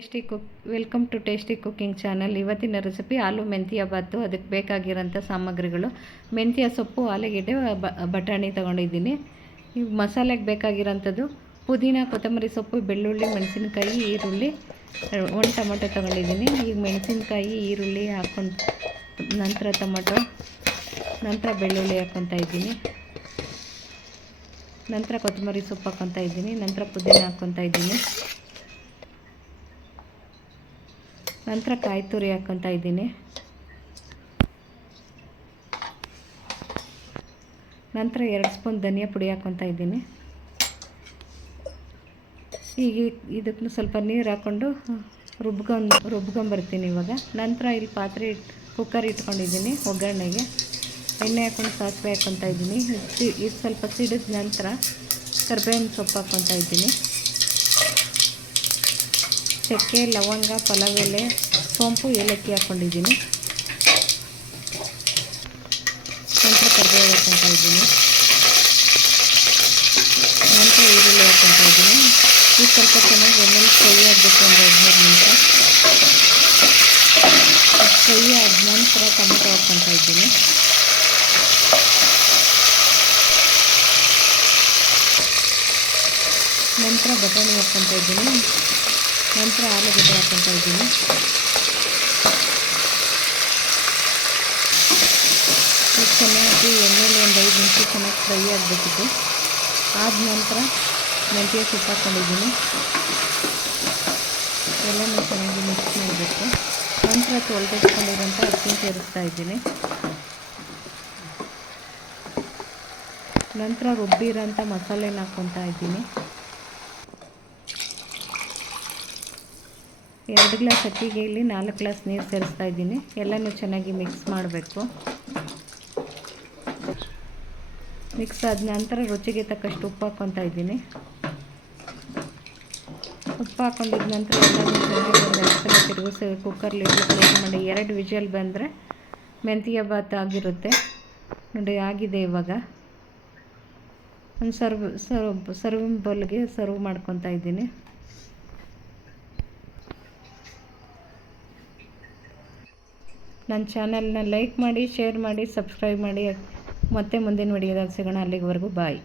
Tasty cook welcome to tasty cooking channel ಇವತ್ತಿನ recipe ಆಲೂ ಮೆಂತ್ಯ ಬಾತು ಅದಕ್ಕೆ ಬೇಕಾಗಿರೋಂಥ ಸಾಮಗ್ರಿಗಳು. ಮೆಂತ್ಯ ಸೊಪ್ಪು, ಆಲೂಗೆಡ್ಡೆ ಬಟಾಣಿ ತೊಗೊಂಡಿದ್ದೀನಿ. ಈ ಮಸಾಲೆಗೆ ಬೇಕಾಗಿರೋಂಥದ್ದು ಪುದೀನ, ಕೊತ್ತಂಬರಿ ಸೊಪ್ಪು, ಬೆಳ್ಳುಳ್ಳಿ, ಮೆಣಸಿನಕಾಯಿ, ಈರುಳ್ಳಿ ಒಂದು ಟೊಮೊಟೊ ತೊಗೊಂಡಿದ್ದೀನಿ. ಈಗ ಮೆಣಸಿನಕಾಯಿ, ಈರುಳ್ಳಿ ಹಾಕ್ಕೊಂಡು ನಂತರ ಟೊಮೊಟೊ, ನಂತರ ಬೆಳ್ಳುಳ್ಳಿ ಹಾಕ್ಕೊತಾ ಇದ್ದೀನಿ. ನಂತರ ಕೊತ್ತಂಬರಿ ಸೊಪ್ಪು ಹಾಕ್ಕೊತಾ ಇದ್ದೀನಿ, ನಂತರ ಪುದೀನ ಹಾಕ್ಕೊತಾ ಇದ್ದೀನಿ. ನಂತರ ಕಾಯಿ ತುರಿ ಹಾಕ್ಕೊತಾ ಇದ್ದೀನಿ. ನಂತರ ಎರಡು ಸ್ಪೂನ್ ಧನಿಯಾ ಪುಡಿ ಹಾಕ್ಕೊತಾ ಇದ್ದೀನಿ. ಈಗ ಇದಕ್ಕೆ ಸ್ವಲ್ಪ ನೀರು ಹಾಕ್ಕೊಂಡು ರುಬ್ಕೊಂಡು, ರುಬ್ಕೊಂಬರ್ತೀನಿ ಇವಾಗ. ನಂತರ ಇಲ್ಲಿ ಪಾತ್ರೆ ಇಟ್ಟು ಕುಕ್ಕರ್ ಇಟ್ಕೊಂಡಿದ್ದೀನಿ ಒಗ್ಗರಣೆಗೆ. ಎಣ್ಣೆ ಹಾಕ್ಕೊಂಡು ಸಾಸಿವೆ ಹಾಕ್ಕೊತಾ ಇದ್ದೀನಿ. ಇದು ಸ್ವಲ್ಪ ಸಿಡಿದ ನಂತರ ಕರ್ಬೇವಿನ ಸೊಪ್ಪು ಹಾಕ್ಕೊತಾ ಇದ್ದೀನಿ. ಚಕ್ಕೆ, ಲವಂಗ ಪಲಾವ್ ಎಲೆ ಸೋಂಪು, ಏಲಕ್ಕಿ ಹಾಕ್ಕೊಂಡಿದ್ದೀನಿ ನಂತರ ಕರಿಬೇವು ಹಾಕ್ಕೊತಾ ಇದ್ದೀನಿ. ನಂತರ ಈರುಳ್ಳಿ ಹಾಕ್ಕೊತಾ ಇದ್ದೀನಿ. ಇದು ಸ್ವಲ್ಪ ಚೆನ್ನಾಗಿ ಎಣ್ಣೆಲಿ ಫ್ರೈ ಆಗಬೇಕು ಒಂದು ಹದಿನೈದು ನಿಮಿಷ. ಫ್ರೈ ಆದ ನಂತರ ಟೊಮೆಟೊ ಹಾಕ್ಕೊತಾ ಇದ್ದೀನಿ. ನಂತರ ಬಟಾಣಿ ಹಾಕ್ಕೊತಾ ಇದ್ದೀನಿ. ನಂತರ ಆಲೂಗಡ್ಡೆ ಹಾಕ್ಕೊತಾ ಇದ್ದೀನಿ. ಇದು ಚೆನ್ನಾಗಿ ಎಣ್ಣೆಯಲ್ಲಿ ಒಂದು ಐದು ನಿಮಿಷ ಚೆನ್ನಾಗಿ ಫ್ರೈ ಆಗಬೇಕಿತ್ತು. ಆದ ನಂತರ ಮೆಂತ್ಯ ಸೊಪ್ಪು ಹಾಕ್ಕೊಂಡಿದ್ದೀನಿ. ಎಲ್ಲನೂ ಚೆನ್ನಾಗಿ ಮಿಕ್ಸ್ ಮಾಡಬೇಕು. ನಂತರ ತೊಳೆದಿಟ್ಕೊಂಡಿರೋಂಥ ಅಕ್ಕಿ ಸೇರಿಸ್ತಾ ಇದ್ದೀನಿ. ನಂತರ ರುಬ್ಬಿರೋಂಥ ಮಸಾಲೆನ ಹಾಕ್ಕೊತಾ ಇದ್ದೀನಿ. ಎರಡು ಗ್ಲಾಸ್ ಅಕ್ಕಿಗೆ ಇಲ್ಲಿ ನಾಲ್ಕು ಗ್ಲಾಸ್ ನೀರು ಸೇರಿಸ್ತಾ ಇದ್ದೀನಿ. ಎಲ್ಲನೂ ಚೆನ್ನಾಗಿ ಮಿಕ್ಸ್ ಮಾಡಬೇಕು. ಮಿಕ್ಸ್ ಆದ ನಂತರ ರುಚಿಗೆ ತಕ್ಕಷ್ಟು ಉಪ್ಪು ಹಾಕ್ಕೊತಾ ಇದ್ದೀನಿ. ಉಪ್ಪು ಹಾಕ್ಕೊಂಡಿದ ನಂತರ ಎಲ್ಲನೂ ಚೆನ್ನಾಗಿ ಒಂದು ತಿರುಗಿಸಿ ಕುಕ್ಕರ್ಲಿ ಮಾಡಿ. ಎರಡು ವಿಜಲ್ ಬಂದರೆ ಮೆಂತ್ಯ ಭಾತ್ ಆಗಿರುತ್ತೆ. ನೋಡಿ, ಆಗಿದೆ ಇವಾಗ. ಒಂದು ಸರ್ವ್ ಸರ್ವ್ ಸರ್ವಿಂಗ್ ಬೌಲ್ಗೆ ಸರ್ವ್ ಮಾಡ್ಕೊತಾ ಇದ್ದೀನಿ. ನನ್ನ ಚಾನಲ್ನ ಲೈಕ್ ಮಾಡಿ ಶೇರ್ ಮಾಡಿ ಸಬ್ಸ್ಕ್ರೈಬ್ ಮಾಡಿ. ಮತ್ತೆ ಮುಂದಿನ ವಿಡಿಯೋದಾಗ ಸಿಗೋಣ. ಅಲ್ಲಿಗೆವರೆಗೂ ಬಾಯ್.